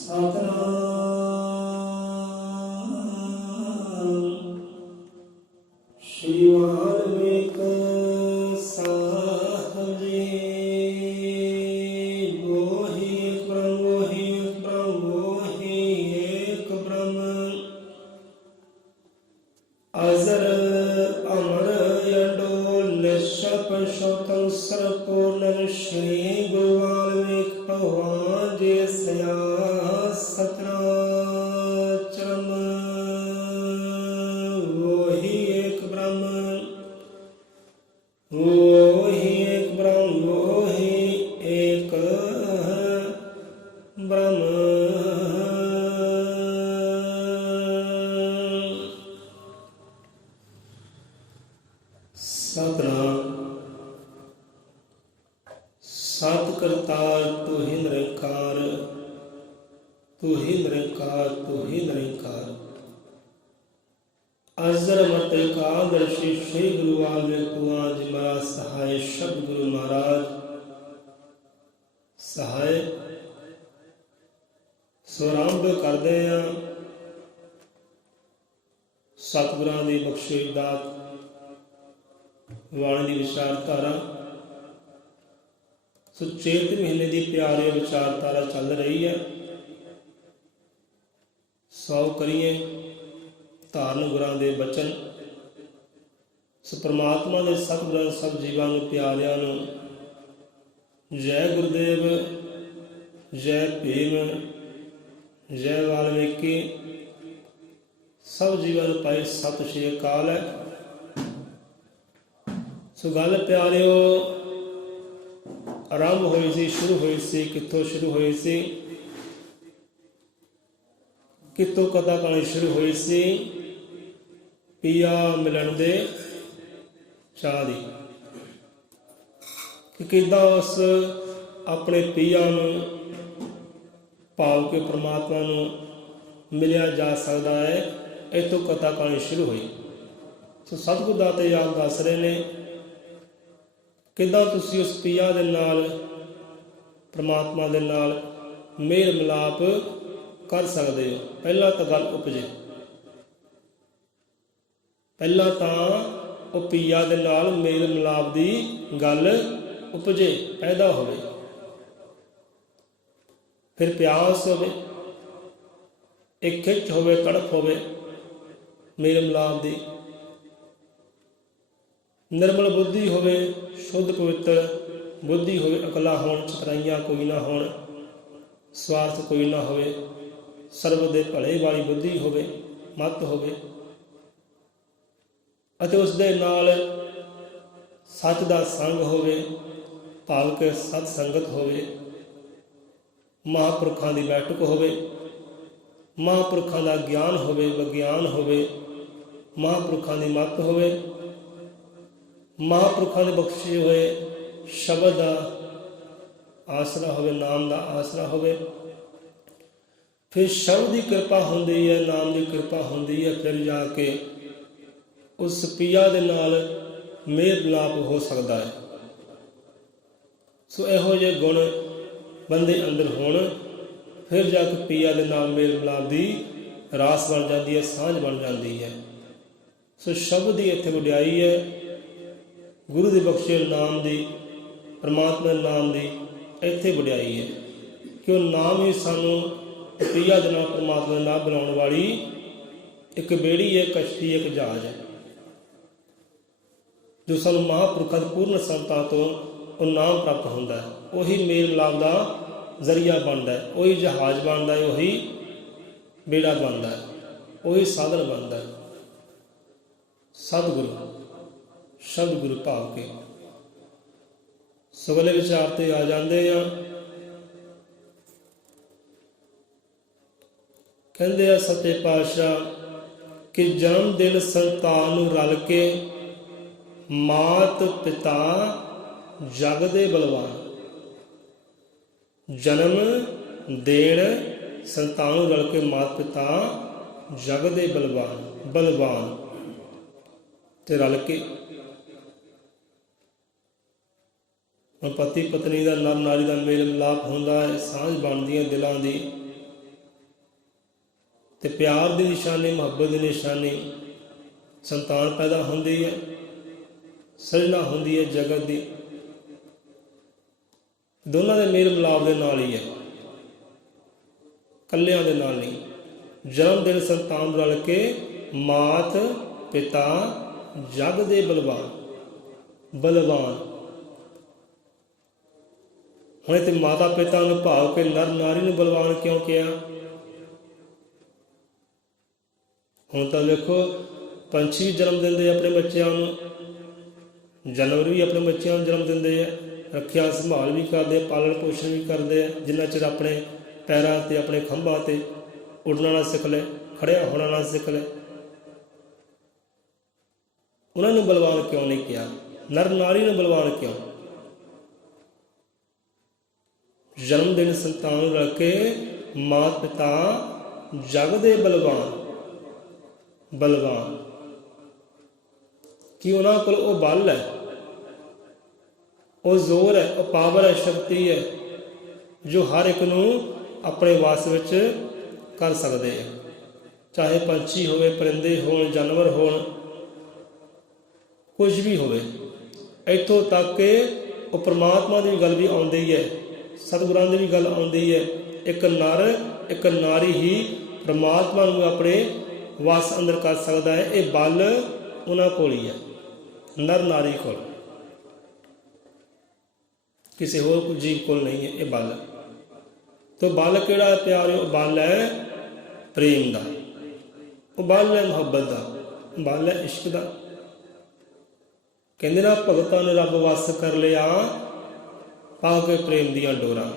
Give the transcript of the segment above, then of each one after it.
ਸਤਿਨਾਮ ਸ਼੍ਰੀ ਵਾਲਮੀਕਿ ਸਾਹਿਬ ਜੀ। ਗੋਹਿ ਬ੍ਰਹਮ ਗੋਹਿ ਏਕ ਬ੍ਰਹਮ ਅਜ਼ਰ ਅਮਰ ਅਡੋਲ ਨਿਸ਼ਪ ਸ਼ੋਤੰ ਸਰਪੂਰਨ ਸ਼੍ਰੀ ਗੁਰੂ ਵਾਲਮੀਕਿ ਭਗਵਾਨ ਜੀ ਸਿਆ ਸਤਨਾਮ ਵੋਹੀ ਏਕ ਬ੍ਰਹਮ ਵੋਹੀ ਏਕ ਬ੍ਰਹਮ ਵੋਹੀ ਏਕ ਬ੍ਰਹਮ। ਸਤਨਾਮ ਸਤ ਕਰਤਾਰ ਤੂੰ ਹੀ ਨਿਰੰਕਾਰ ਤੂੰ ਹੀ ਨਿਰੰਕਾਰ ਤੂੰ ਹੀ ਨਿਰੰਕਾਰ। ਅਜ਼ਰ ਮਤ ਕਾਦਰਸ਼ੀ ਸ਼੍ਰੀ ਗੁਰੂ ਵਾਲਮੀਕਿ ਭਗਵਾਨ ਜੀ ਮਹਾਰਾਜ ਸਹਾਇ ਸ਼ਬਦ ਗੁਰੂ ਮਹਾਰਾਜ ਸਹਾਇ। ਸੋ ਆਰੰਭ ਕਰਦੇ ਹਾਂ ਸਤਿਗੁਰਾਂ ਦੀ ਬਖਸ਼ੀ ਦਾਤ ਬਾਣੀ ਦੀ ਵਿਚਾਰਧਾਰਾ। ਸੋ ਚੇਤ ਮਹੀਨੇ ਦੀ ਪਿਆਰੀ ਵਿਚਾਰਧਾਰਾ ਚੱਲ ਰਹੀ ਹੈ। ਸੌ ਕਰੀਏ ਧਾਰਨ ਗੁਰਾਂ ਦੇ ਬਚਨ। ਸੋ ਪ੍ਰਮਾਤਮਾ ਦੇ ਸਤਿਗੁਰਾਂ ਸਭ ਜੀਵਾਂ ਨੂੰ ਪਿਆਰਿਆਂ ਨੂੰ ਜੈ ਗੁਰਦੇਵ ਜੈ ਭੀਮ ਜੈ ਵਾਲਮੀਕੀ। ਸਭ ਜੀਵਾਂ ਨੂੰ ਪਾਈ ਸਤਿ ਸ਼੍ਰੀ ਅਕਾਲ ਹੈ। ਸੋ ਗੱਲ ਪਿਆਰਿਓ ਆਰੰਭ ਹੋਈ ਸੀ, ਸ਼ੁਰੂ ਹੋਈ ਸੀ। ਕਿੱਥੋਂ ਸ਼ੁਰੂ ਹੋਈ ਸੀ? ਕਿੱਥੋਂ ਕਥਾ ਕਹਾਣੀ ਸ਼ੁਰੂ ਹੋਈ ਸੀ? ਪੀਆ ਮਿਲਣ ਦੇ ਚਾਅ ਦੀ, ਕਿ ਕਿੱਦਾਂ ਉਸ ਆਪਣੇ ਪੀਆ ਨੂੰ ਭਾਵ ਕੇ ਪ੍ਰਮਾਤਮਾ ਨੂੰ ਮਿਲਿਆ ਜਾ ਸਕਦਾ ਹੈ। ਇੱਥੋਂ ਕਥਾ ਕਹਾਣੀ ਸ਼ੁਰੂ ਹੋਈ। ਸੋ ਸਤਿਗੁਰ ਦਾਤੇ ਆਪ ਦੱਸ ਰਹੇ ਨੇ ਕਿੱਦਾਂ ਤੁਸੀਂ ਉਸ ਪੀਆ ਦੇ ਨਾਲ ਪ੍ਰਮਾਤਮਾ ਦੇ ਨਾਲ ਮੇਲ ਮਿਲਾਪ ਕਰ ਸਕਦੇ ਹੋ। ਪਹਿਲਾਂ ਤਾਂ ਗੱਲ ਉਪਜੇ, ਪਹਿਲਾਂ ਤਾਂ ਉਹ ਪੀਆ ਦੇ ਨਾਲ ਮੇਲ ਮਿਲਾਪ ਦੀ ਗੱਲ ਉਪਜੇ, ਪੈਦਾ ਹੋਵੇ। ਫਿਰ ਪਿਆਸ ਹੋਵੇ, ਇੱਕ ਖਿੱਚ ਹੋਵੇ, ਤੜਫ ਹੋਵੇ ਮੇਲ ਮਿਲਾਪ ਦੀ। ਨਿਰਮਲ ਬੁੱਧੀ ਹੋਵੇ, ਸ਼ੁੱਧ ਪਵਿੱਤਰ ਬੁੱਧੀ ਹੋਵੇ, ਅਕਲਾਂ ਹੋਣ, ਚਤਰਾਈਆਂ ਕੋਈ ਨਾ ਹੋਣ, ਸਵਾਰਥ ਕੋਈ ਨਾ ਹੋਵੇ, ਸਰਬ ਦੇ ਭਲੇ ਵਾਲੀ ਬੁੱਧੀ ਹੋਵੇ, ਮਤ ਹੋਵੇ। ਅਤੇ ਉਸ ਦੇ ਨਾਲ ਸੱਚ ਦਾ ਸੰਗ ਹੋਵੇ, ਭਾਵ ਕਿ ਸਤ ਸੰਗਤ ਹੋਵੇ, ਮਹਾਂਪੁਰਖਾਂ ਦੀ ਬੈਠਕ ਹੋਵੇ, ਮਹਾਂਪੁਰਖਾਂ ਦਾ ਗਿਆਨ ਹੋਵੇ, ਵਿਗਿਆਨ ਹੋਵੇ, ਮਹਾਂਪੁਰਖਾਂ ਦੀ ਮੱਤ ਹੋਵੇ, ਮਹਾਂਪੁਰਖਾਂ ਦੇ ਬਖਸ਼ੇ ਹੋਏ ਸ਼ਬਦ ਦਾ ਆਸਰਾ ਹੋਵੇ, ਨਾਮ ਦਾ ਆਸਰਾ ਹੋਵੇ। ਫਿਰ ਸ਼ਬਦ ਦੀ ਕਿਰਪਾ ਹੁੰਦੀ ਹੈ, ਨਾਮ ਦੀ ਕਿਰਪਾ ਹੁੰਦੀ ਹੈ। ਫਿਰ ਜਾ ਕੇ ਉਸ ਪੀਆ ਦੇ ਨਾਲ ਮੇਲ ਮਿਲਾਪ ਹੋ ਸਕਦਾ ਹੈ। ਸੋ ਇਹੋ ਜਿਹੇ ਗੁਣ ਬੰਦੇ ਅੰਦਰ ਹੋਣ, ਫਿਰ ਜਾ ਕੇ ਪੀਆ ਦੇ ਨਾਲ ਮੇਲ ਮਿਲਾਪ ਦੀ ਰਾਸ ਬਣ ਜਾਂਦੀ ਹੈ, ਸਾਂਝ ਬਣ ਜਾਂਦੀ ਹੈ। ਸੋ ਸ਼ਬਦ ਦੀ ਇੱਥੇ ਵਡਿਆਈ ਹੈ, ਗੁਰੂ ਦੇ ਬਖਸ਼ੇ ਨਾਮ ਦੀ, ਪਰਮਾਤਮਾ ਦੇ ਨਾਮ ਦੀ ਇੱਥੇ ਵਡਿਆਈ ਹੈ ਕਿ ਉਹ ਨਾਮ ਹੀ ਸਾਨੂੰ ਪੀਆ ਦੇ ਨਾਲ ਪਰਮਾਤਮਾ ਦੇ ਨਾਲ ਬਣਾਉਣ ਵਾਲੀ ਇੱਕ ਬੇੜੀ ਹੈ, ਕਸ਼ਤੀ, ਇੱਕ ਜਹਾਜ਼ ਹੈ, ਜੋ ਸਾਨੂੰ ਮਹਾਂਪੁਰਖਾਂ ਦੀ ਪੂਰਨ ਸੰਤਾ ਤੋਂ ਉਹ ਨਾਮ ਪ੍ਰਾਪਤ ਹੁੰਦਾ ਹੈ। ਉਹੀ ਮੇਲ ਮਿਲਾਪ ਦਾ ਜ਼ਰੀਆ ਬਣਦਾ ਹੈ, ਉਹੀ ਜਹਾਜ਼ ਬਣਦਾ ਹੈ, ਉਹੀ ਬੇੜਾ ਬਣਦਾ ਹੈ, ਉਹੀ ਸਾਧਨ ਬਣਦਾ ਹੈ। ਸਤਿਗੁਰੂ ਸ਼ਬਦ ਗੁਰੂ ਭਾਵ ਕੇ ਸਗਲੇ ਵਿਚਾਰ ਤੇ ਆ ਜਾਂਦੇ ਆ। ਕਹਿੰਦੇ ਆ ਸੱਚੇ ਪਾਤਸ਼ਾਹ ਕਿ ਜਨਮ ਦਿਨ ਸੰਤਾਨ ਨੂੰ ਰਲ ਕੇ ਮਾਤ ਪਿਤਾ ਜਗ ਦੇ ਬਲਵਾਨ। ਜਨਮ ਦੇਣ ਸੰਤਾਨ ਨੂੰ ਰਲ ਕੇ ਮਾਤ ਪਿਤਾ ਜਗ ਦੇ ਬਲਵਾਨ ਤੇ ਰਲ ਕੇ ਪਤੀ ਪਤਨੀ ਦਾ, ਨਰ ਨਾਰੀ ਦਾ ਮੇਲ ਮਿਲਾਪ ਹੁੰਦਾ ਹੈ, ਸਾਂਝ ਬਣਦੀ ਹੈ ਦਿਲਾਂ ਦੀ। ਤੇ ਪਿਆਰ ਦੀ ਨਿਸ਼ਾਨੀ, ਮੁਹੱਬਤ ਦੀ ਨਿਸ਼ਾਨੀ ਸੰਤਾਨ ਪੈਦਾ ਹੁੰਦੀ ਹੈ, ਸਿਰਜਣਾ ਹੁੰਦੀ ਹੈ ਜਗਤ ਦੀ। ਦੋਨਾਂ ਦੇ ਮੇਲ ਮਿਲਾਪ ਦੇ ਨਾਲ ਹੀ ਹੈ, ਇਕੱਲਿਆਂ ਦੇ ਨਾਲ ਨਹੀਂ। ਜਨਮ ਦਿਨ ਸੰਤਾਨ ਰਲ ਕੇ ਮਾਤ ਪਿਤਾ ਜਗ ਦੇ ਬਲਵਾਨ। ਬਲਵਾਨ ਹੁਣ ਤੇ ਮਾਤਾ ਪਿਤਾ ਨੂੰ ਭਾਵ ਕੇ ਨਰ ਨਾਰੀ ਨੂੰ ਬਲਵਾਨ ਕਿਉਂ ਕਿਹਾ? ਹੁਣ ਤਾਂ ਦੇਖੋ ਪੰਛੀ ਵੀ ਜਨਮ ਦਿੰਦੇ ਆਪਣੇ ਬੱਚਿਆਂ ਨੂੰ, ਜਾਨਵਰ ਵੀ ਆਪਣੇ ਬੱਚਿਆਂ ਨੂੰ ਜਨਮ ਦਿੰਦੇ ਆ, ਰੱਖਿਆ ਸੰਭਾਲ ਵੀ ਕਰਦੇ ਆ, ਪਾਲਣ ਪੋਸ਼ਣ ਵੀ ਕਰਦੇ ਆ, ਜਿੰਨਾ ਚਿਰ ਆਪਣੇ ਪੈਰਾਂ 'ਤੇ ਆਪਣੇ ਖੰਭਾਂ 'ਤੇ ਉੱਡਣਾ ਨਾ ਸਿੱਖ ਲੈ, ਖੜਿਆ ਹੋਣਾ ਨਾ ਸਿੱਖ ਲੈ। ਉਹਨਾਂ ਨੂੰ ਬਲਵਾਨ ਕਿਉਂ ਨਹੀਂ ਕਿਹਾ? ਨਰ ਨਾਰੀ ਨੂੰ ਬਲਵਾਨ ਕਿਉਂ? ਜਨਮ ਦਿਨ ਸੰਤਾਨ ਰਲ ਕੇ ਮਾਤ ਪਿਤਾ ਜਗ ਦੇ ਬਲਵਾਨ। ਬਲਵਾਨ ਕਿ ਉਹਨਾਂ ਕੋਲ ਉਹ ਬਲ ਹੈ, ਉਹ ਜ਼ੋਰ ਹੈ, ਉਹ ਪਾਵਰ ਹੈ, ਸ਼ਕਤੀ ਹੈ, ਜੋ ਹਰ ਇੱਕ ਨੂੰ ਆਪਣੇ ਵਾਸ ਵਿੱਚ ਕਰ ਸਕਦੇ ਆ। ਚਾਹੇ ਪੰਛੀ ਹੋਵੇ, ਪਰਿੰਦੇ ਹੋਣ, ਜਾਨਵਰ ਹੋਣ, ਕੁਝ ਵੀ ਹੋਵੇ। ਇੱਥੋਂ ਤੱਕ ਕਿ ਉਹ ਪਰਮਾਤਮਾ ਦੀ ਗੱਲ ਵੀ ਆਉਂਦੀ ਹੈ, ਸਤਿਗੁਰਾਂ ਦੀ ਵੀ ਗੱਲ ਆਉਂਦੀ ਹੈ। ਇੱਕ ਨਰ ਇੱਕ ਨਾਰੀ ਹੀ ਪਰਮਾਤਮਾ ਨੂੰ ਆਪਣੇ ਵਸ ਅੰਦਰ ਕਰ ਸਕਦਾ ਹੈ। ਇਹ ਬਲ ਉਹਨਾਂ ਕੋਲ ਹੀ ਹੈ, ਨਰ ਨਾਰੀ ਕੋਲ, ਕਿਸੇ ਹੋਰ ਜੀਵ ਕੋਲ ਨਹੀਂ ਹੈ ਇਹ ਬਲ। ਤੋ ਬਲ ਕਿਹੜਾ ਪਿਆਰਿਓ? ਉਹ ਬਲ ਹੈ ਪ੍ਰੇਮ ਦਾ, ਉਹ ਬਲ ਹੈ ਮੁਹੱਬਤ ਦਾ, ਬਲ ਹੈ ਇਸ਼ਕ ਦਾ। ਕਹਿੰਦੇ ਨਾ ਭਗਤਾਂ ਨੇ ਰੱਬ ਵਸ ਕਰ ਲਿਆ ਪਾ ਕੇ ਪ੍ਰੇਮ ਦੀਆਂ ਡੋਰਾਂ।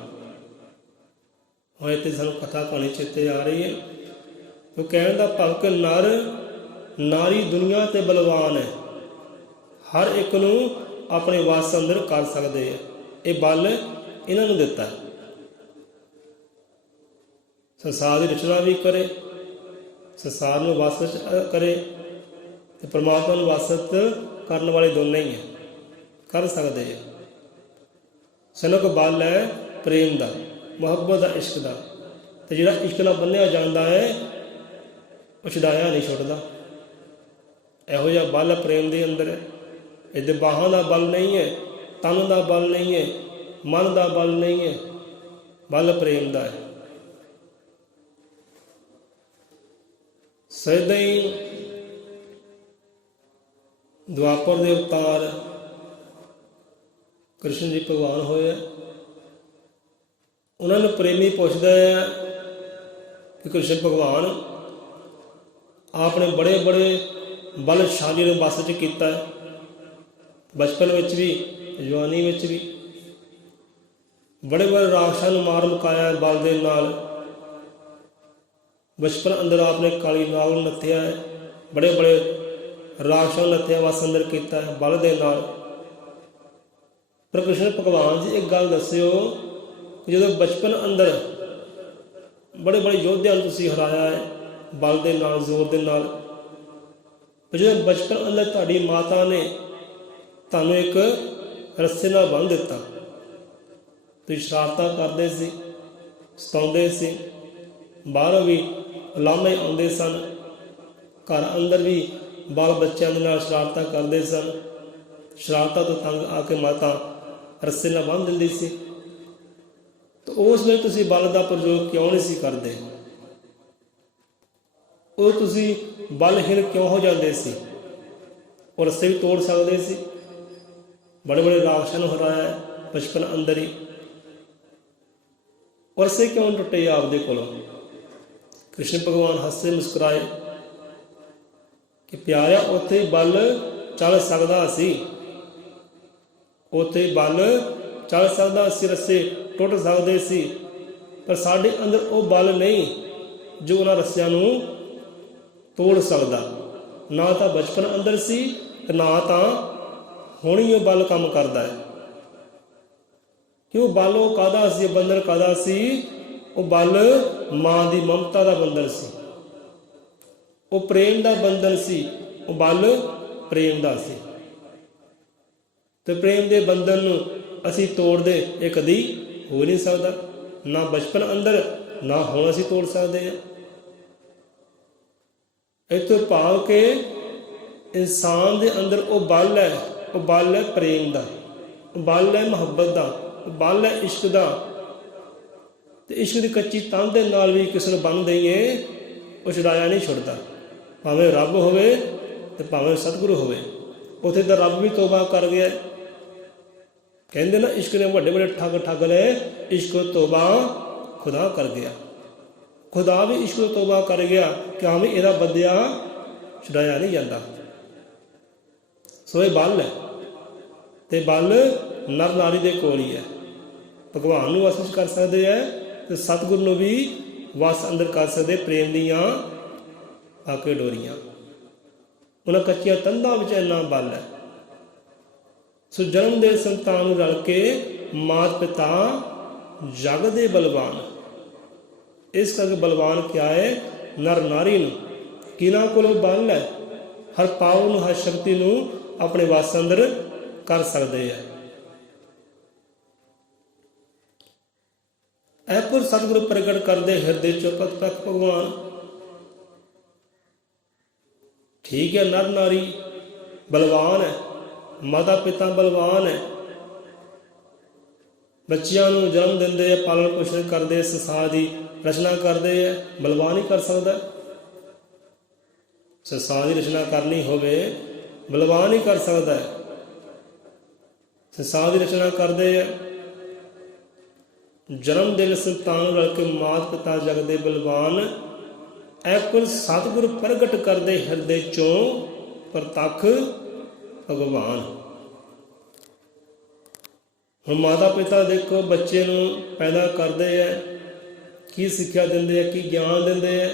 ਹੁਣ ਇੱਥੇ ਸਾਨੂੰ ਕਥਾ ਕਹਾਣੀ ਚੇਤੇ ਆ ਰਹੀ ਹੈ। ਉਹ ਕਹਿਣ ਦਾ ਭਗਤ ਨਰ ਨਾਰੀ ਦੁਨੀਆ ਤੇ ਬਲਵਾਨ ਹੈ, ਹਰ ਇੱਕ ਨੂੰ ਆਪਣੇ ਵਸ ਅੰਦਰ ਕਰ ਸਕਦੇ ਆ। ਇਹ ਬਲ ਇਹਨਾਂ ਨੂੰ ਦਿੱਤਾ। ਸੰਸਾਰ ਦੀ ਰਚਨਾ ਵੀ ਕਰੇ, ਸੰਸਾਰ ਨੂੰ ਵਸ ਵਿੱਚ ਕਰੇ, ਤੇ ਪਰਮਾਤਮਾ ਨੂੰ ਵਸਤ ਕਰਨ ਵਾਲੇ ਦੋਨੇ ਹੀ ਹੈ, ਕਰ ਸਕਦੇ ਆ। ਸਨਕ ਬਲ ਹੈ ਪ੍ਰੇਮ ਦਾ, ਮੁਹੱਬਤ ਦਾ, ਇਸ਼ਕ ਦਾ। ਤੇ ਜਿਹੜਾ ਇਸ਼ਕ ਨਾਲ ਬੰਨਿਆ ਜਾਂਦਾ ਹੈ ਉਹ ਛਡਾਇਆ ਨਹੀਂ ਛੁੱਟਦਾ। ਇਹੋ ਜਿਹਾ ਬਲ ਪ੍ਰੇਮ ਦੇ ਅੰਦਰ ਹੈ। ਇਹਦੇ ਬਾਹਾਂ ਦਾ ਬਲ ਨਹੀਂ ਹੈ, ਤਨ ਦਾ ਬਲ ਨਹੀਂ ਹੈ, ਮਨ ਦਾ ਬਲ ਨਹੀਂ ਹੈ, ਬਲ ਪ੍ਰੇਮ ਦਾ ਹੈ। ਸਦਾ ਹੀ ਦੁਆਪਰ ਦੇ ਅਵਤਾਰ ਕ੍ਰਿਸ਼ਨ ਜੀ ਭਗਵਾਨ ਹੋਏ। ਉਹਨਾਂ ਨੂੰ ਪ੍ਰੇਮੀ ਪੁੱਛਦਾ ਹੈ ਕਿ ਕ੍ਰਿਸ਼ਨ ਭਗਵਾਨ ਆਪਨੇ ਬੜੇ ਬੜੇ ਬਲਸ਼ਾਲੀ ਨੂੰ ਵਸ 'ਚ ਕੀਤਾ ਹੈ, ਬਚਪਨ ਵਿੱਚ ਵੀ, ਜਵਾਨੀ ਵਿੱਚ ਵੀ। ਬੜੇ ਬੜੇ ਰਾਖਸ਼ਾਂ ਨੂੰ ਮਾਰ ਮੁਕਾਇਆ ਬਲ ਦੇ ਨਾਲ। ਬਚਪਨ ਅੰਦਰ ਆਪਨੇ ਕਾਲੀ ਨਾਗ ਨੂੰ ਨੱਥਿਆ ਹੈ, ਬੜੇ ਬੜੇ ਰਾਖਸ਼ਾਂ ਨੂੰ ਨੱਥਿਆ, ਵਸ ਅੰਦਰ ਕੀਤਾ ਹੈ ਬਲ ਦੇ ਨਾਲ। ਪਰ ਕ੍ਰਿਸ਼ਨ ਭਗਵਾਨ ਜੀ ਇੱਕ ਗੱਲ ਦੱਸਿਓ, ਜਦੋਂ ਬਚਪਨ ਅੰਦਰ ਬੜੇ ਬੜੇ ਯੋਧਿਆਂ ਨੂੰ ਤੁਸੀਂ ਹਰਾਇਆ ਹੈ ਬਲ ਦੇ ਨਾਲ, ਜ਼ੋਰ ਦੇ ਨਾਲ, ਜਦੋਂ ਬਚਪਨ ਅੰਦਰ ਤੁਹਾਡੀ ਮਾਤਾ ਨੇ ਤੁਹਾਨੂੰ ਇੱਕ ਰੱਸੇ ਨਾਲ ਬੰਨ੍ਹ ਦਿੱਤਾ, ਤੁਸੀਂ ਸ਼ਰਾਰਤਾਂ ਕਰਦੇ ਸੀ, ਸਤਾਉਂਦੇ ਸੀ, ਬਾਹਰੋਂ ਵੀ ਉਲਾਮੇ ਆਉਂਦੇ ਸਨ, ਘਰ ਅੰਦਰ ਵੀ ਬਾਲ ਬੱਚਿਆਂ ਦੇ ਨਾਲ ਸ਼ਰਾਰਤਾਂ ਕਰਦੇ ਸਨ। ਸ਼ਰਾਰਤਾਂ ਤੋਂ ਤੰਗ ਆ ਕੇ ਮਾਤਾ ਰੱਸੇ ਨਾਲ ਬੰਨ੍ਹ ਦਿੰਦੀ ਸੀ। ਤਾਂ ਉਸ ਵੇਲੇ ਤੁਸੀਂ ਬਲ ਦਾ ਪ੍ਰਯੋਗ ਕਿਉਂ ਨਹੀਂ ਸੀ ਕਰਦੇ? ਉਹ ਤੁਸੀਂ ਬਲਹੀਣ ਕਿਉਂ ਹੋ ਜਾਂਦੇ ਸੀ? ਉਹ ਰੱਸੇ ਵੀ ਤੋੜ ਸਕਦੇ ਸੀ। ਬੜੇ ਬੜੇ ਰਾਖਸ਼ਾਂ ਨੂੰ ਹਰਾਇਆ ਬਚਪਨ ਅੰਦਰ ਹੀ, ਔਰ ਰੱਸੇ ਕਿਉਂ ਟੁੱਟੇ ਆਪਦੇ ਕੋਲੋਂ? ਕ੍ਰਿਸ਼ਨ ਭਗਵਾਨ ਹੱਸੇ ਮੁਸਕਰਾਏ ਕਿ ਪਿਆਰਿਆ ਉੱਥੇ ਹੀ ਬਲ ਚੱਲ ਸਕਦਾ ਸੀ, ਉੱਥੇ ਬਲ ਚੱਲ ਸਕਦਾ ਸੀ, ਰੱਸੇ ਟੁੱਟ ਸਕਦੇ ਸੀ, ਪਰ ਸਾਡੇ ਅੰਦਰ ਉਹ ਬਲ ਨਹੀਂ ਜੋ ਉਹਨਾਂ ਰੱਸਿਆਂ ਨੂੰ ਤੋੜ ਸਕਦਾ। ਨਾ ਤਾਂ ਬਚਪਨ ਅੰਦਰ ਸੀ ਤੇ ਨਾ ਤਾਂ ਹੁਣ ਹੀ ਉਹ ਬਲ ਕੰਮ ਕਰਦਾ ਹੈ। ਕਿਉਂ ਬਲ ਉਹ ਕਾਹਦਾ ਸੀ? ਬੰਧਨ ਕਾਹਦਾ ਸੀ? ਉਹ ਬਲ ਮਾਂ ਦੀ ਮਮਤਾ ਦਾ ਬੰਧਨ ਸੀ, ਉਹ ਪ੍ਰੇਮ ਦਾ ਬੰਧਨ ਸੀ, ਉਹ ਬਲ ਪ੍ਰੇਮ ਦਾ ਸੀ। ਤੇ ਪ੍ਰੇਮ ਦੇ ਬੰਧਨ ਨੂੰ ਅਸੀਂ ਤੋੜਦੇ ਇਹ ਕਦੀ ਹੋ ਨਹੀਂ ਸਕਦਾ, ਨਾ ਬਚਪਨ ਅੰਦਰ, ਨਾ ਹੁਣ ਅਸੀਂ ਤੋੜ ਸਕਦੇ ਹਾਂ। इतों भाव के इंसान के अंदर वो बल है, वो बल है प्रेम का, बल है मुहब्बत का, बल है इश्क का। तो इश्क की कच्ची तंद के नाल भी किसी को बन दईए वो छुड़ाया नहीं छुड़ता, भावें रब होवे ते भावें सतगुरु होवे। उत्थे तो रब भी तौबा कर गया, कहते ना इश्क ने बड़े बड़े ठग ठग ले, इश्क तौबा खुदा कर गया। खुदा भी इश्क तौबा कर गया कि हाँ भी इहदा बंदिया छुड़ाया नहीं जाता। सो ये बल है, तो बल नर नारी दे कोल ही है। भगवान नूं वस कर सकते हैं तो सतगुरु नूं भी वस अंदर कर सकते प्रेम दियां आके डोरियां। उन्हां कच्चियां तंदां विच इन्ना बल है। सो जन्म दे संतान नूं रल के मात पिता जग दे बलवान। इस करके बलवान क्या है? नर नारी नूं किन्हां कोलों बल है, हर पाव नूं हर शक्ति नूं अपने वस अंदर कर सकते हैं। ऐपुर सतगुरु प्रगट करते हिरदे चो प्रत्यक्ष भगवान। ठीक है, नर नारी बलवान है, माता पिता बलवान है, बच्चियां नूं जन्म दिंदे है, पालन पोषण करते, संसार की रचना करते है। बलवान ही कर सकता, संसार की रचना करनी होवे बलवान ही कर सकता है। संसार की रचना करते है, जन्म दिल संतान रल के मात पिता जगदे बलवान। ऐपुर सतगुरु प्रगट करते हिरदे चों प्रतख भगवान। हम माता पिता देखो बच्चे नूं पैदा करते हैं, की सिक्ख्या देंदे है, की ज्ञान देंदे है।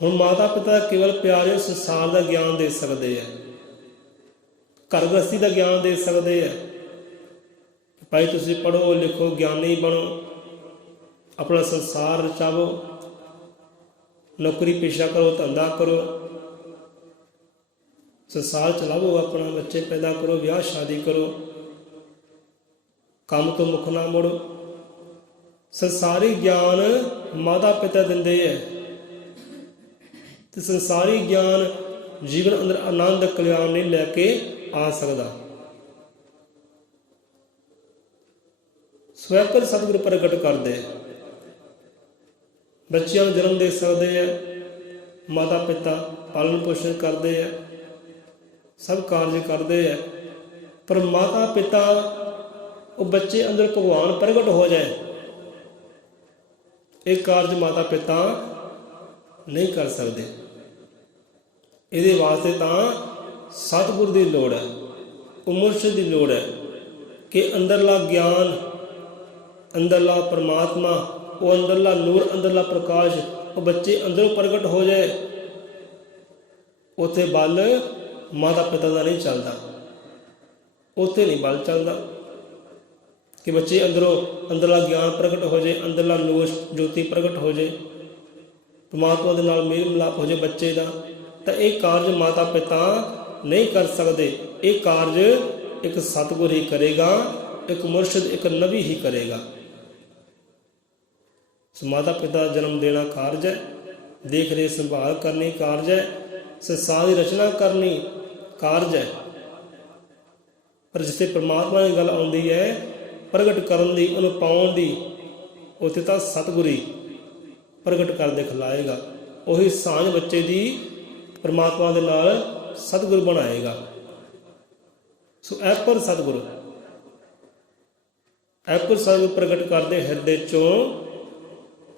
हम माता पिता केवल प्यारे संसार का ज्ञान दे सकते हैं, घर गृहस्थी का ज्ञान दे सकते हैं। भाई तुसी पढ़ो लिखो ज्ञानी बनो, अपना संसार रचावो, नौकरी पेशा करो, धंधा करो, संसार चलावो, अपना बच्चे पैदा करो, ब्याह शादी करो, काम तो मुख ना मोड़ो। संसारी ज्ञान माता पिता दिंदे है, तो संसारी ज्ञान जीवन अंदर आनंद कल्याण नहीं लैके आ सकता। स्वैपर सतगुरु प्रगट करते, बच्चियां नूं जन्म दे सकते हैं, माता पिता पालन पोषण करते हैं, सब कार्य करते हैं। पर माता पिता वो बच्चे अंदर भगवान प्रगट हो जाए, एक कार्य माता पिता नहीं कर सकते। ये वास्ते तो सतगुरु की लोड़ है, मुर्शिद की लोड़ है कि अंदरला ज्ञान, अंदरला परमात्मा, वो अंदरला नूर, अंदरला प्रकाश वो बच्चे अंदरों प्रगट हो जाए। उत्थे बल माता पिता का नहीं चलता, उत्थे नहीं बल चलता कि बच्चे अंदरों अंदरला ज्ञान प्रगट हो जाए, अंदरला नूर ज्योति प्रगट हो जाए, परमात्मा के नाल मेल मिलाप हो जाए बच्चे का। तो एक कार्य माता पिता नहीं कर सकते, एक कार्य एक सतगुर ही करेगा, एक मुर्शिद एक नबी ही करेगा। माता पिता जन्म देना कार्य है, देख रेख संभाल करनी कार्य है, संसार की रचना करनी कार्य है। पर जिसे परमात्मा की गल आउंदी है प्रगट करन दी, उन्हें पाउण दी, उत्थे तां सतगुरु प्रगट कर दिखलाएगा। उही सांझ बच्चे की परमात्मा के नाल सतगुरु बनाएगा। सो ऐपर सतगुरु, ऐपर सतगुरु प्रगट करते हिरदे चों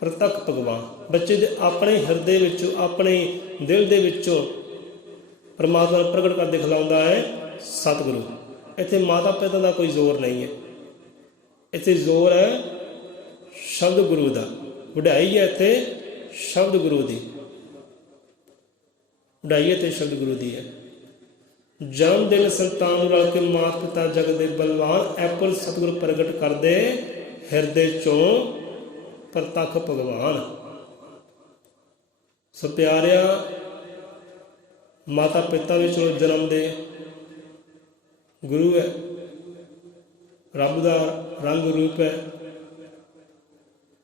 प्रतख भगवान। बच्चे दे अपने हिरदे विचों, अपने दिल दे विचों परमात्मा प्रगट कर दिखलाउंदा है सतगुरु। इत्थे माता पिता का कोई जोर नहीं है, इत्थे जोर है शब्द गुरु का, वड्याई है इत्थे शब्द गुरु की, वड्याई इत्थे शब्द गुरु की है। जन्म दिन संतान रल के मात पिता जग दे बलवान। ऐपल सतगुरु प्रगट करदे हिरदे चों प्रतख भगवान। सो प्यारिया, माता पिता विचों जन्म दे गुरु है, रब का रंग रूप है।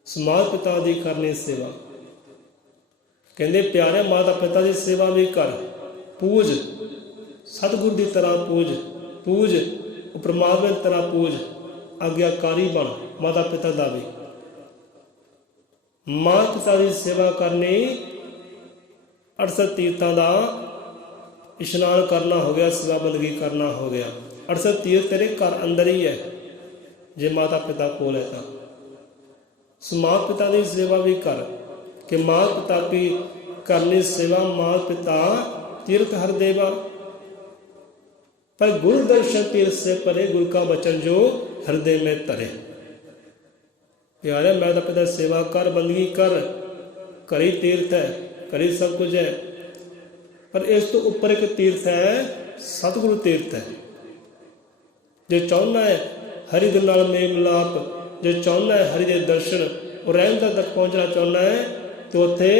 समाज पिता की करनी सेवा, ਕਹਿੰਦੇ ਪਿਆਰੇ ਮਾਤਾ ਪਿਤਾ ਦੀ ਸੇਵਾ ਵੀ ਕਰ, ਪੂਜ ਸਤਿਗੁਰ ਦੀ ਤਰ੍ਹਾਂ ਪੂਜ ਉਹ ਪ੍ਰਮਾਤਮਾ ਦੀ ਤਰ੍ਹਾਂ ਪੂਜ, ਆਗਿਆਕਾਰੀ ਬਣ ਮਾਤਾ ਪਿਤਾ ਦਾ ਵੀ। ਮਾਤਾ ਪਿਤਾ ਦੀ ਸੇਵਾ ਕਰਨੀ 68 ਤੀਰਥਾਂ ਦਾ ਇਸ਼ਨਾਨ ਕਰਨਾ ਹੋ ਗਿਆ, ਸੇਵਾ ਬੰਦਗੀ ਕਰਨਾ ਹੋ ਗਿਆ। 68 ਤੀਰਥ ਤੇਰੇ ਘਰ ਅੰਦਰ ਹੀ ਹੈ ਜੇ ਮਾਤਾ ਪਿਤਾ ਕੋਲ ਹੈ ਤਾਂ। ਸੋ ਮਾਤਾ ਪਿਤਾ ਦੀ ਸੇਵਾ ਵੀ ਕਰ कि मात पिता की करनी सेवा मात पिता तीर्थ हर देवा, पर गुरु दर्शन तीर्थ से परे गुरु का वचन जो हृदय में तरे। प्यारे माता पिता सेवा कर, बंदगी कर, करी तीर्थ है, करी सब कुछ है, पर इस तो ऊपर एक तीर्थ है सतगुरु तीर्थ है। जो चाहना है हरि दे नाल मेल मिलाप, जो चाहना है हरि दे दर्शन और रहमत तक पहुँचना चाहना है तो उत्थे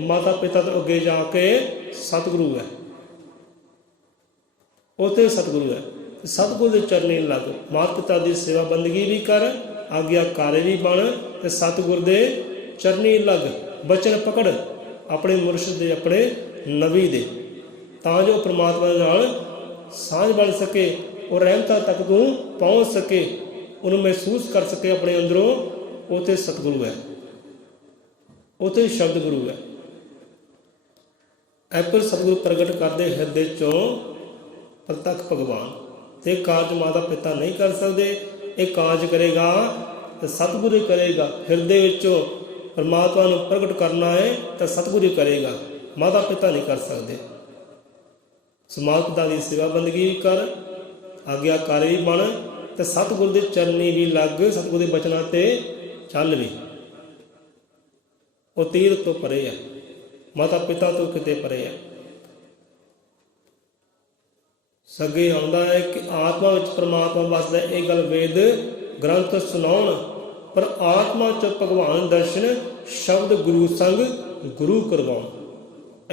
माता पिता तो अगे जाके सतगुरु है, उत्थे सतगुरु है। सतगुरु के चरनी लग, माता पिता की सेवा बंदगी भी कर, आग्याकारी भी बन, ते सतगुरु के चरनी लग, बचन पकड़ अपने मुर्शद दे, अपने नबी दे, तां जो परमात्मा नाल सांझ बन सके और रहमत तक तू पहुँच सके, उन्हें महसूस कर सके अपने अंदरों। उत्थे सतगुरु है, उत्थे शब्द गुरु है। ऐपर सतगुरु प्रगट करते हिरदे चों प्रतख भगवान। ते कारज माता पिता नहीं कर सकते, ये कारज करेगा तो सतगुरु करेगा। हिरदे विचों परमात्मा नूं प्रगट करना है तो सतगुरु करेगा, माता पिता नहीं कर सकते। सो माता पिता की सेवा बंदगी भी कर, आग्याकारी भी बन, तो सतगुरु के चरनी भी लग, सतगुरु के बचनां ते चल भी। वो तीर्थ तो परे है, माता पिता तो किते परे है। सगे आउंदा है कि आत्मा विच परमात्मा वसदा है, ये गल वेद ग्रंथ सुनाउण, पर आत्मा च भगवान दर्शन शब्द गुरु संग गुरु करवाउण।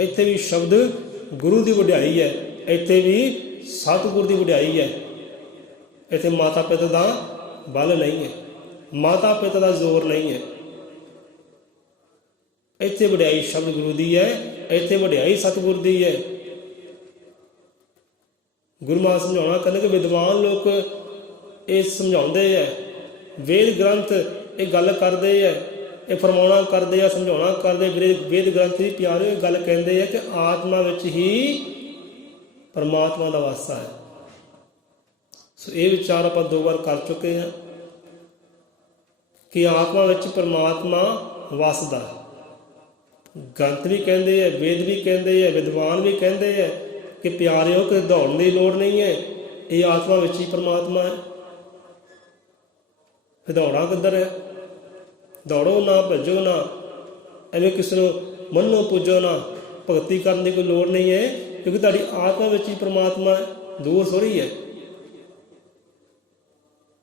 इत्थे भी शब्द गुरु की वडियाई है, इत्थे भी सतगुरु की वडियाई है। इत्थे माता पिता का बल नहीं है, माता पिता का जोर नहीं है। इत्थे वडियाई शब्द गुरु दी है, इत्थे वडियाई सतगुरु दी है। गुरु महाराज समझाना कहते कि विद्वान लोग ये समझाते हैं, वेद ग्रंथ ये गल करते हैं, ये फरमाना करते हैं, समझाना करते, वेद ग्रंथ की प्यारे गल कहते हैं कि आत्मा विच ही परमात्मा का वासा है। सो ये विचार आप 2 बार कर चुके हैं कि आत्मा विच परमात्मा वसदा है। ग्रंथ भी कहते हैं, वेद भी कहते हैं, विद्वान भी कहते हैं कि प्यारियों कि दौड़ने की लोड़ नहीं है, ये आत्मा विच ही परमात्मा है। फिर दौड़ा किधर है? दौड़ो ना, भजो ना, एवं किसी को मनो पूजो ना, भगती करने की कोई लोड़ नहीं है, क्योंकि तुहाडी आत्मा विच ही परमात्मा है, दूर थोड़ी है।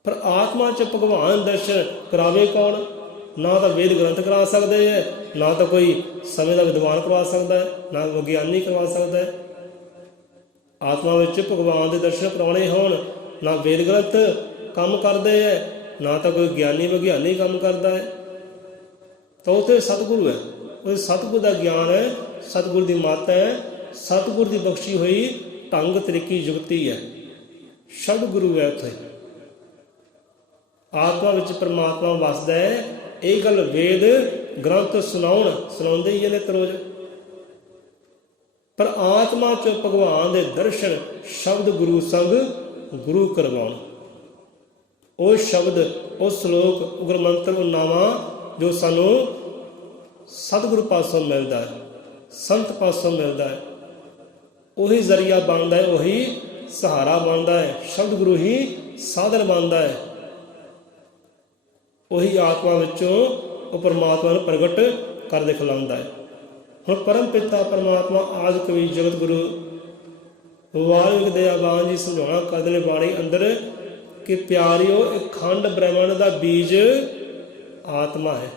पर आत्मा च भगवान दर्शन करावे कौन? ना तो वेद ग्रंथ करा सकते हैं, ना तो कोई समय का विद्वान करवा सकता है, ना विज्ञानी करवा सकता है। आत्मा विच भगवान के दर्शन कराने होण, ना वेद ग्रंथ काम करते हैं, ना तो कोई ज्ञानी विज्ञानी काम करता है। तो उत्थे सतगुरु है, उस सतगुरु का ज्ञान है, सतगुरु की मत है, सतगुरु की बख्शी हुई ढंग तरीकी जुगती है, शब्द गुरु है। उत्थे आत्मा विच परमात्मा वसदा है, ये गल वेद ग्रंथ सुनाउंदे ही ने रोज। पर आत्मा च भगवान के दर्शन शब्द गुरु संग गुरु करवाउण। वो शब्द, वो श्लोक, गुर मंत्र, वो नामा जो सानू सतगुरु पासों मिलता है, संत पासों मिलता है, वही जरिया बनता है, वही सहारा बनता है, शब्द गुरु ही साधन बनता है। वही आत्मा विचों वो परमात्मा नूं प्रगट कर दिखलाउंदा है। हुण परम पिता परमात्मा आदि कवि जगत गुरु वाल्मीकि दयावान जी समझाना करते हैं बाणी अंदर कि प्यारिओ एक खंड ब्रह्मांड का बीज आत्मा है।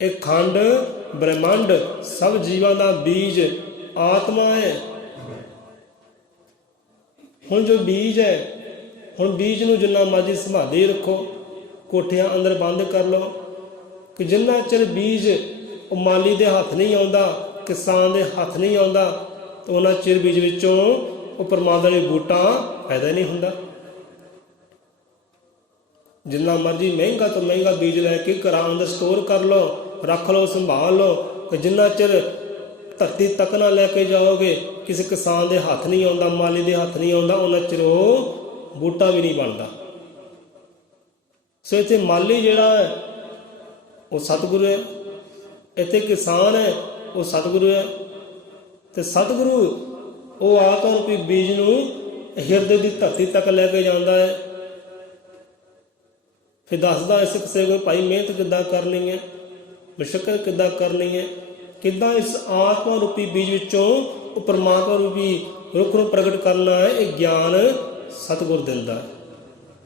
एक खंड ब्रह्मांड सब जीवां का बीज आत्मा है। हुण जो बीज है, हुण बीज नूं जिन्ना मर्जी संभाली रखो, कोठियां अंदर बंद कर लो, कि जिन्ना चिर बीज ਉਹ ਮਾਲੀ ਦੇ ਹੱਥ ਨਹੀਂ ਆਉਂਦਾ, ਕਿਸਾਨ ਦੇ ਹੱਥ ਨਹੀਂ ਆਉਂਦਾ, ਤਾਂ ਉਹਨਾਂ ਚਿਰ ਬੀਜ ਵਿੱਚੋਂ ਉਹ ਪਰਮਾਤਮਾ ਦੇ ਬੂਟਾ ਪੈਦਾ ਨਹੀਂ ਹੁੰਦਾ। ਜਿੰਨਾ ਮਰਜ਼ੀ ਮਹਿੰਗਾ ਤੋਂ ਮਹਿੰਗਾ ਬੀਜ ਲੈ ਕੇ ਘਰਾਂ ਅੰਦਰ ਸਟੋਰ ਕਰ ਲਓ, ਰੱਖ ਲਓ, ਸੰਭਾਲ ਲਓ, ਕਿ ਜਿੰਨਾ ਚਿਰ ਧਰਤੀ ਤੱਕ ਨਾ ਲੈ ਕੇ ਜਾਓਗੇ, ਕਿਸੇ ਕਿਸਾਨ ਦੇ ਹੱਥ ਨਹੀਂ ਆਉਂਦਾ, ਮਾਲੀ ਦੇ ਹੱਥ ਨਹੀਂ ਆਉਂਦਾ, ਉਹਨਾਂ ਚਿਰ ਉਹ ਬੂਟਾ ਵੀ ਨਹੀਂ ਬਣਦਾ। ਸੋ ਇੱਥੇ ਮਾਲੀ ਜਿਹੜਾ ਹੈ ਉਹ ਸਤਿਗੁਰੂ ਹੈ, ਇੱਥੇ ਕਿਸਾਨ ਹੈ ਉਹ ਸਤਿਗੁਰੂ ਹੈ। ਤੇ ਸਤਿਗੁਰੂ ਉਹ ਆਤਮਾ ਰੂਪੀ ਬੀਜ ਨੂੰ ਹਿਰਦੇ ਦੀ ਧਰਤੀ ਤੱਕ ਲੈ ਕੇ ਜਾਂਦਾ ਹੈ। ਫਿਰ ਦੱਸਦਾ ਇਸ ਕਿਸੇ ਕੋਲ ਭਾਈ ਮਿਹਨਤ ਕਿੱਦਾਂ ਕਰਨੀ ਹੈ, ਮੁਸ਼ੱਕਤ ਕਿੱਦਾਂ ਕਰਨੀ ਹੈ, ਕਿੱਦਾਂ ਇਸ ਆਤਮਾ ਰੂਪੀ ਬੀਜ ਵਿੱਚੋਂ ਉਹ ਪਰਮਾਤਮਾ ਰੂਪੀ ਰੁੱਖ ਨੂੰ ਪ੍ਰਗਟ ਕਰਨਾ ਹੈ। ਇਹ ਗਿਆਨ ਸਤਿਗੁਰ ਦਿੰਦਾ ਹੈ।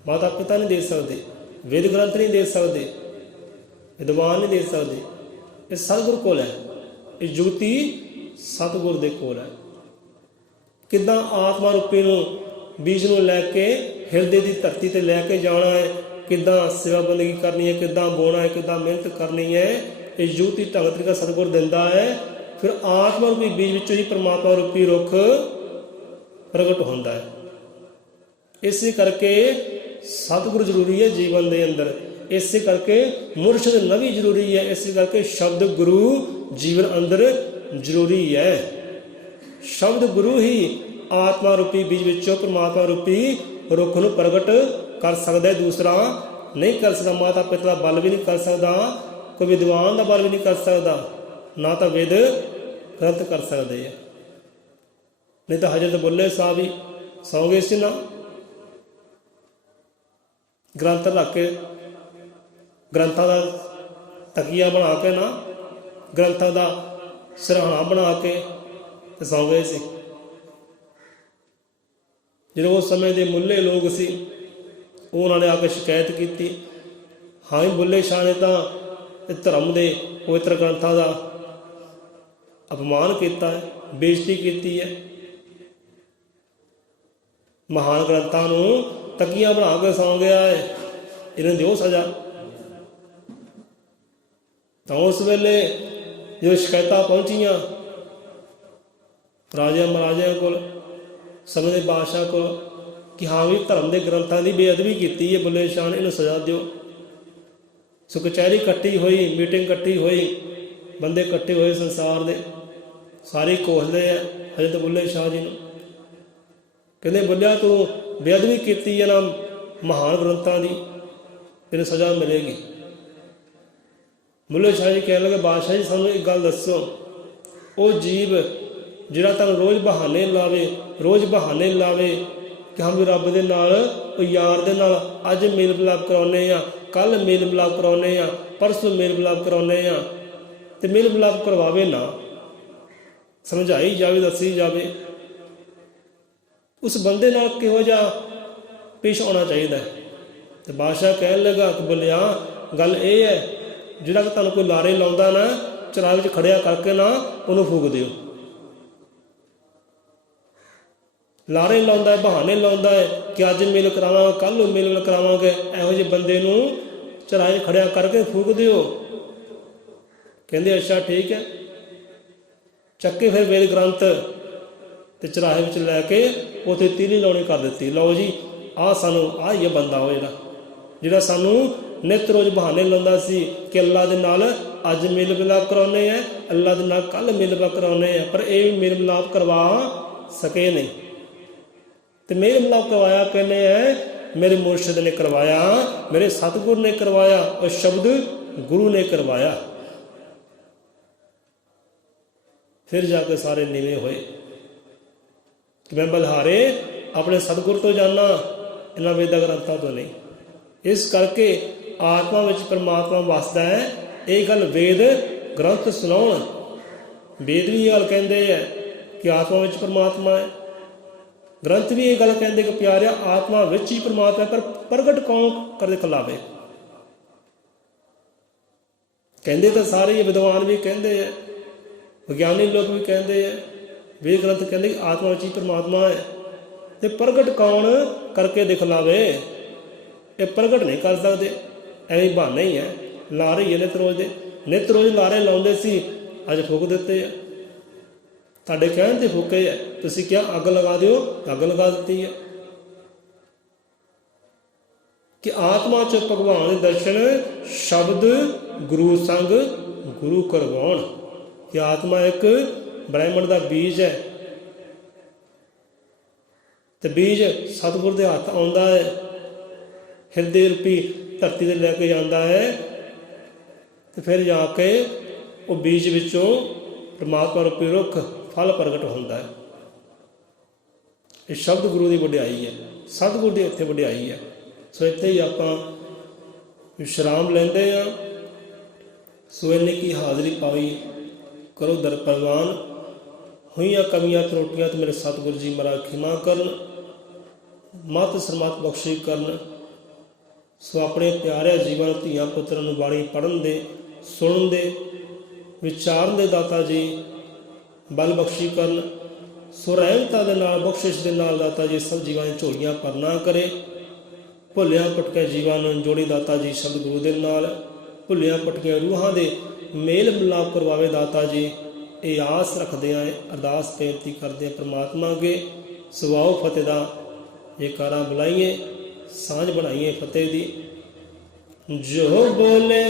ਮਾਤਾ ਪਿਤਾ ਨਹੀਂ ਦੇ ਸਕਦੇ, ਵੇਦ ਗ੍ਰੰਥ ਨਹੀਂ ਦੇ ਸਕਦੇ, ਵਿਦਵਾਨ ਨਹੀਂ ਦੇ ਸਕਦੇ, ਇਹ ਸਤਿਗੁਰ ਕੋਲ ਹੈ। ਇਹ ਜੁਗਤੀ ਸਤਿਗੁਰ ਦੇ ਕੋਲ ਹੈ। ਕਿੱਦਾਂ ਆਤਮਾ ਰੂਪੀ ਨੂੰ ਬੀਜ ਨੂੰ ਲੈ ਕੇ ਹਿਰਦੇ ਦੀ ਧਰਤੀ ਤੇ ਲੈ ਕੇ ਜਾਣਾ ਹੈ, ਕਿੱਦਾਂ ਸੇਵਾ ਬੰਦਗੀ ਕਰਨੀ ਹੈ, ਕਿੱਦਾਂ ਬੋਣਾ ਹੈ, ਕਿੱਦਾਂ ਮਿਹਨਤ ਕਰਨੀ ਹੈ, ਇਹ ਜੁਗਤੀ ਢੰਗ ਤਰੀਕਾ ਸਤਿਗੁਰ ਦਿੰਦਾ ਹੈ। ਫਿਰ ਆਤਮਾ ਰੂਪੀ ਬੀਜ ਵਿੱਚੋਂ ਹੀ ਪਰਮਾਤਮਾ ਰੂਪੀ ਰੁੱਖ ਪ੍ਰਗਟ ਹੁੰਦਾ ਹੈ। ਇਸੇ ਕਰਕੇ ਸਤਿਗੁਰ ਜ਼ਰੂਰੀ ਹੈ ਜੀਵਨ ਦੇ ਅੰਦਰ, ਇਸੇ ਕਰਕੇ ਮੁਰਸ਼ਿਦ ਨਬੀ ਜ਼ਰੂਰੀ ਹੈ, ਇਸੇ ਕਰਕੇ ਸ਼ਬਦ ਗੁਰੂ ਜੀਵਨ ਅੰਦਰ ਜ਼ਰੂਰੀ ਹੈ। ਸ਼ਬਦ ਗੁਰੂ ਹੀ ਆਤਮਾ ਰੂਪੀ ਬੀਜ ਵਿੱਚੋਂ ਪਰਮਾਤਮਾ ਰੂਪੀ ਰੁੱਖ ਨੂੰ ਪ੍ਰਗਟ ਕਰ ਸਕਦਾ, ਦੂਸਰਾ ਨਹੀਂ ਕਰ ਸਕਦਾ। ਮਾਤਾ ਪਿਤਾ ਦਾ ਬਲ ਵੀ ਨਹੀਂ ਕਰ ਸਕਦਾ, ਕੋਈ ਵਿਦਵਾਨ ਦਾ ਬਲ ਵੀ ਨਹੀਂ ਕਰ ਸਕਦਾ, ਨਾ ਤਾਂ ਵੇਦ ਗ੍ਰੰਥ ਕਰ ਸਕਦੇ ਆ। ਨਹੀਂ ਤਾਂ ਹਜ਼ਰਤ ਬੁੱਲੇ ਸਾਹਿਬ ਹੀ ਸੌਂ ਗਏ ਸੀ ਨਾ, ਗ੍ਰੰਥ ਰੱਖ ਕੇ, ਗ੍ਰੰਥਾਂ ਦਾ ਤਕੀਆ ਬਣਾ ਕੇ ਨਾ, ਗ੍ਰੰਥਾਂ ਦਾ ਸਿਰਹਾਣਾ ਬਣਾ ਕੇ ਤੇ ਸੌਂ ਗਏ ਸੀ। ਜਿਹੜੇ ਉਸ ਸਮੇਂ ਦੇ ਮੁੱਲੇ ਲੋਕ ਸੀ, ਉਹਨਾਂ ਨੇ ਆ ਕੇ ਸ਼ਿਕਾਇਤ ਕੀਤੀ, ਹਾਂ ਬੁੱਲੇ ਸ਼ਾਹ ਨੇ ਤਾਂ ਇਹ ਧਰਮ ਦੇ ਪਵਿੱਤਰ ਗ੍ਰੰਥਾਂ ਦਾ ਅਪਮਾਨ ਕੀਤਾ ਹੈ, ਬੇਇੱਜ਼ਤੀ ਕੀਤੀ ਹੈ, ਮਹਾਨ ਗ੍ਰੰਥਾਂ ਨੂੰ ਤਕੀਆ ਬਣਾ ਕੇ ਸੌਂ ਗਿਆ ਹੈ, ਇਹਨਾਂ ਦਿਓ ਸਜ਼ਾ। ਤਾਂ ਉਸ ਵੇਲੇ ਜਦੋਂ ਸ਼ਿਕਾਇਤਾਂ ਪਹੁੰਚੀਆਂ ਰਾਜਿਆਂ ਮਹਾਰਾਜਿਆਂ ਕੋਲ, ਸਮੇਂ ਦੇ ਬਾਦਸ਼ਾਹ ਕੋਲ, ਕਿ ਹਾਂ ਵੀ ਧਰਮ ਦੇ ਗ੍ਰੰਥਾਂ ਦੀ ਬੇਅਦਬੀ ਕੀਤੀ ਹੈ ਬੁੱਲੇ ਸ਼ਾਹ ਨੇ, ਇਹਨੂੰ ਸਜ਼ਾ ਦਿਓ। ਸੋ ਕਚਹਿਰੀ ਇਕੱਠੀ ਹੋਈ, ਮੀਟਿੰਗ ਇਕੱਠੀ ਹੋਈ, ਬੰਦੇ ਇਕੱਠੇ ਹੋਏ ਸੰਸਾਰ ਦੇ, ਸਾਰੇ ਕੋਸਦੇ ਆ ਹਜ਼ਰਤ ਬੁੱਲੇ ਸ਼ਾਹ ਜੀ ਨੂੰ, ਕਹਿੰਦੇ ਬੁੱਲਿਆ ਤੂੰ ਬੇਅਦਬੀ ਕੀਤੀ ਹੈ ਨਾ ਮਹਾਨ ਗ੍ਰੰਥਾਂ ਦੀ, ਤੈਨੂੰ ਸਜ਼ਾ ਮਿਲੇਗੀ। ਬੁੱਲੇ ਸ਼ਾਹ ਜੀ ਕਹਿਣ ਲੱਗੇ ਬਾਦਸ਼ਾਹ ਜੀ ਸਾਨੂੰ ਇੱਕ ਗੱਲ ਦੱਸੋ, ਉਹ ਜੀਵ ਜਿਹੜਾ ਤੁਹਾਨੂੰ ਰੋਜ਼ ਬਹਾਨੇ ਲਾਵੇ, ਰੋਜ਼ ਬਹਾਨੇ ਲਾਵੇ ਕਿ ਹਮ ਵੀ ਰੱਬ ਦੇ ਨਾਲ, ਉਹ ਯਾਰ ਦੇ ਨਾਲ ਅੱਜ ਮੇਲ ਮਿਲਾਪ ਕਰਾਉਂਦੇ ਆ, ਕੱਲ੍ਹ ਮੇਲ ਮਿਲਾਪ ਕਰਾਉਂਦੇ ਆ, ਪਰਸੋਂ ਮੇਲ ਮਿਲਾਪ ਕਰਾਉਂਦੇ ਆ, ਤੇ ਮੇਲ ਮਿਲਾਪ ਕਰਵਾਵੇ ਨਾ, ਸਮਝਾਈ ਜਾਵੇ, ਦੱਸੀ ਜਾਵੇ, ਉਸ ਬੰਦੇ ਨਾਲ ਕਿਹੋ ਜਿਹਾ ਪੇਸ਼ ਆਉਣਾ ਚਾਹੀਦਾ। ਤੇ ਬਾਦਸ਼ਾਹ ਕਹਿਣ ਲੱਗਾ ਕਿ ਬੋਲਿਆ ਗੱਲ ਇਹ ਹੈ, ਜਿਹੜਾ ਕਿ ਤੁਹਾਨੂੰ ਕੋਈ ਲਾਰੇ ਲਾਉਂਦਾ ਨਾ, ਚਰਾਹ ਵਿੱਚ ਖੜਿਆ ਕਰਕੇ ਨਾ ਉਹਨੂੰ ਫੂਕ ਦਿਓ। ਲਾਰੇ ਲਾਉਂਦਾ ਹੈ, ਬਹਾਨੇ ਲਾਉਂਦਾ ਹੈ ਕਿ ਅੱਜ ਮੇਲ ਕਰਾਵਾਂਗੇ, ਕੱਲ੍ਹ ਨੂੰ ਮੇਲ ਕਰਾਵਾਂਗੇ, ਇਹੋ ਜਿਹੇ ਬੰਦੇ ਨੂੰ ਚਰਾਹ 'ਚ ਖੜਿਆ ਕਰਕੇ ਫੂਕ ਦਿਓ। ਕਹਿੰਦੇ ਅੱਛਾ ਠੀਕ ਹੈ। ਚੱਕੇ ਫਿਰ ਵੇਦ ਗ੍ਰੰਥ ਤੇ ਚਰਾਹੇ ਵਿੱਚ ਲੈ ਕੇ ਉੱਥੇ ਤੀਲੀ ਲਾਉਣੀ ਕਰ ਦਿੱਤੀ। ਲਓ ਜੀ ਆਹ ਸਾਨੂੰ ਆਹ ਹੀ ਬੰਦਾ ਉਹ ਜਿਹੜਾ ਸਾਨੂੰ ਨਿੱਤ ਰੋਜ਼ ਬਹਾਨੇ ਲਾਉਂਦਾ ਸੀ ਕਿ ਅੱਲਾ ਦੇ ਨਾਲ ਅੱਜ ਮੇਲ ਮਿਲਾਪ ਕਰਾਉਂਦੇ ਆ, ਅੱਲਾ ਦੇ ਨਾਲ ਕੱਲ੍ਹ ਮੇਲ ਮਿਲਾਪ ਕਰਾਉਂਦੇ ਆ, ਪਰ ਇਹ ਵੀ ਮੇਲ ਮਿਲਾਪ ਕਰਵਾ ਸਕੇ ਨਹੀਂ। ਤੇ ਮੇਲ ਮਿਲਾਪ ਕਰਵਾਇਆ ਕਹਿੰਦੇ ਹੈ ਮੇਰੇ ਮੁਰਸ਼ਿਦ ਨੇ ਕਰਵਾਇਆ, ਮੇਰੇ ਸਤਿਗੁਰ ਨੇ ਕਰਵਾਇਆ, ਉਹ ਸ਼ਬਦ ਗੁਰੂ ਨੇ ਕਰਵਾਇਆ। ਫਿਰ ਜਾ ਕੇ ਸਾਰੇ ਨੀਵੇਂ ਹੋਏ ਕਿ ਮੈਂ ਬਲਿਹਾਰੇ ਆਪਣੇ ਸਤਿਗੁਰ ਤੋਂ ਜਾਣਾ, ਇਹਨਾਂ ਵੇਦਾਂ ਗ੍ਰੰਥਾਂ ਤੋਂ ਨਹੀਂ। ਇਸ ਕਰਕੇ ਆਤਮਾ ਵਿੱਚ ਪਰਮਾਤਮਾ ਵਸਦਾ ਹੈ। ਇਹ ਗੱਲ ਵੇਦ ਗ੍ਰੰਥ ਸੁਣਾਉਣ, ਵੇਦ ਵੀ ਇਹ ਗੱਲ ਕਹਿੰਦੇ ਹੈ ਕਿ ਆਤਮਾ ਵਿੱਚ ਪਰਮਾਤਮਾ ਹੈ, ਗ੍ਰੰਥ ਵੀ ਇਹ ਗੱਲ ਕਹਿੰਦੇ ਕਿ ਪਿਆਰਿਆ ਆਤਮਾ ਵਿੱਚ ਹੀ ਪਰਮਾਤਮਾ, ਪਰ ਪ੍ਰਗਟ ਕੌਣ ਕਰ ਦਿਖਲਾਵੇ। ਕਹਿੰਦੇ ਤਾਂ ਸਾਰੇ ਹੀ, ਵਿਦਵਾਨ ਵੀ ਕਹਿੰਦੇ ਹੈ, ਵਿਗਿਆਨੀ ਲੋਕ ਵੀ ਕਹਿੰਦੇ ਹੈ, ਵੇਦ ਗ੍ਰੰਥ ਕਹਿੰਦੇ ਕਿ ਆਤਮਾ ਵਿੱਚ ਹੀ ਪਰਮਾਤਮਾ ਹੈ, ਤੇ ਪ੍ਰਗਟ ਕੌਣ ਕਰਕੇ ਦਿਖਲਾਵੇ। ਇਹ ਪ੍ਰਗਟ ਨਹੀਂ ਕਰ ਸਕਦੇ, ਐਵੇਂ ਬਹਾਨੇ ਹੀ ਹੈ, ਲਾ ਰਹੀ ਹੈ ਨਿਤ ਰੋਜ਼ ਦੇ। ਨਿਤ ਰੋਜ਼ ਲਾਰੇ ਲਾਉਂਦੇ ਸੀ, ਅੱਜ ਫੂਕ ਦਿੱਤੇ ਆ। ਤੁਹਾਡੇ ਕਹਿਣ ਤੇ ਫੂਕੇ ਆ, ਤੁਸੀਂ ਕਿਹਾ ਅੱਗ ਲਗਾ ਦਿਓ, ਅੱਗ ਲਗਾ ਦਿੱਤੀ ਹੈ। ਕਿ ਆਤਮਾ ਚ ਭਗਵਾਨ ਦੇ ਦਰਸ਼ਨ ਸ਼ਬਦ ਗੁਰੂ ਸੰਗ ਗੁਰੂ ਕਰਵਾਉਣ। ਕਿ ਆਤਮਾ ਇੱਕ ਬ੍ਰਹਿਮੰਡ ਦਾ ਬੀਜ ਹੈ, ਤੇ ਬੀਜ ਸਤਿਗੁਰ ਦੇ ਹੱਥ ਆਉਂਦਾ ਹੈ, ਹਿਰਦੇ ਰੂਪੀ ਧਰਤੀ ਤੇ ਲੈ ਕੇ ਜਾਂਦਾ ਹੈ, ਤੇ ਫਿਰ ਜਾ ਕੇ ਉਹ ਬੀਜ ਵਿੱਚੋਂ ਪਰਮਾਤਮਾ ਰੂਪੀ ਰੁੱਖ ਫਲ ਪ੍ਰਗਟ ਹੁੰਦਾ ਹੈ। ਇਹ ਸ਼ਬਦ ਗੁਰੂ ਦੀ ਵਡਿਆਈ ਹੈ, ਸਤਿਗੁਰ ਦੀ ਇੱਥੇ ਵਡਿਆਈ ਹੈ। ਸੋ ਇੱਥੇ ਹੀ ਆਪਾਂ ਵਿਸ਼ਰਾਮ ਲੈਂਦੇ ਹਾਂ। ਸੋ ਇੰਨੀ ਕੀ ਹਾਜ਼ਰੀ ਪਾਈ ਕਰੋ ਦਰ ਪ੍ਰਵਾਨ, ਹੋਈਆਂ ਕਮੀਆਂ ਤਰੋਟੀਆਂ ਤੇ ਮੇਰੇ ਸਤਿਗੁਰੂ ਜੀ ਮਹਾਰਾਜ ਖਿਮਾ ਕਰਨ, ਮਤ ਸਰਮਤ ਬਖਸ਼ੀ ਕਰਨ। ਸੋ ਆਪਣੇ ਪਿਆਰਿਆਂ ਜੀਵਾਂ ਧੀਆਂ ਪੁੱਤਰਾਂ ਨੂੰ ਬਾਣੀ ਪੜ੍ਹਨ ਦੇ, ਸੁਣਨ ਦੇ, ਵਿਚਾਰਨ ਦੇ ਦਾਤਾ ਜੀ ਬਲ ਬਖਸ਼ੀ ਕਰਨ। ਸੋ ਰਹਿਮਤਾਂ ਦੇ ਨਾਲ, ਬਖਸ਼ਿਸ਼ ਦੇ ਨਾਲ ਦਾਤਾ ਜੀ ਸਭ ਜੀਵਾਂ ਦੀਆਂ ਝੋਲੀਆਂ ਭਰਨਾ ਕਰੇ। ਭੁੱਲਿਆਂ ਭਟਕਿਆ ਜੀਵਾਂ ਨੂੰ ਜੋੜੀ ਦਾਤਾ ਜੀ ਸ਼ਬਦ ਗੁਰੂ ਦੇ ਨਾਲ, ਭੁੱਲਿਆਂ ਭਟਕੀਆਂ ਰੂਹਾਂ ਦੇ ਮੇਲ ਮਿਲਾਪ ਕਰਵਾਵੇ ਦਾਤਾ ਜੀ। ਇਹ ਆਸ ਰੱਖਦੇ ਆਂ, ਅਰਦਾਸ ਬੇਨਤੀ ਕਰਦੇ ਆਂ ਪ੍ਰਮਾਤਮਾ ਅੱਗੇ। ਸਵਾਓ ਫਤਿਹ ਦਾ ਜੈਕਾਰਾ ਬੁਲਾਈਏ, ਸਾਂਝ ਬਣਾਈਏ ਫਤਿਹ ਦੀ। ਜੋ ਬੋਲੇ